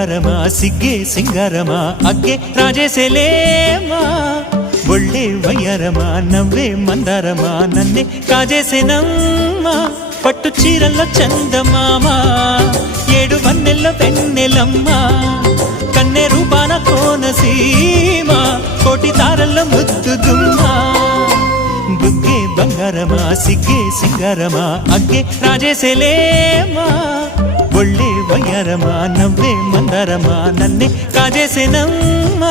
బంగారమా సిగ్గే సింగారమా అగ్గే రాజేసేలేమా ఒళ్ళే వయ్యారమా నవ్వే మందారమా నన్నే కాజేసేనమ్మా పట్టు చీరల్లో చందమామా ఏడు వన్నెల్లో పెన్నెలమ్మా కన్నె రూపాన కోనసీమ కోటి తారల్లో ముద్దుదుమ్మా బుగ్గే బంగారమా సిగ్గే సింగారమా అగ్గే రాజేసేలేమా ఒళ్ళే వయ్యారమా నవ్వే మందారమా నన్నే కాజేసేనమ్మా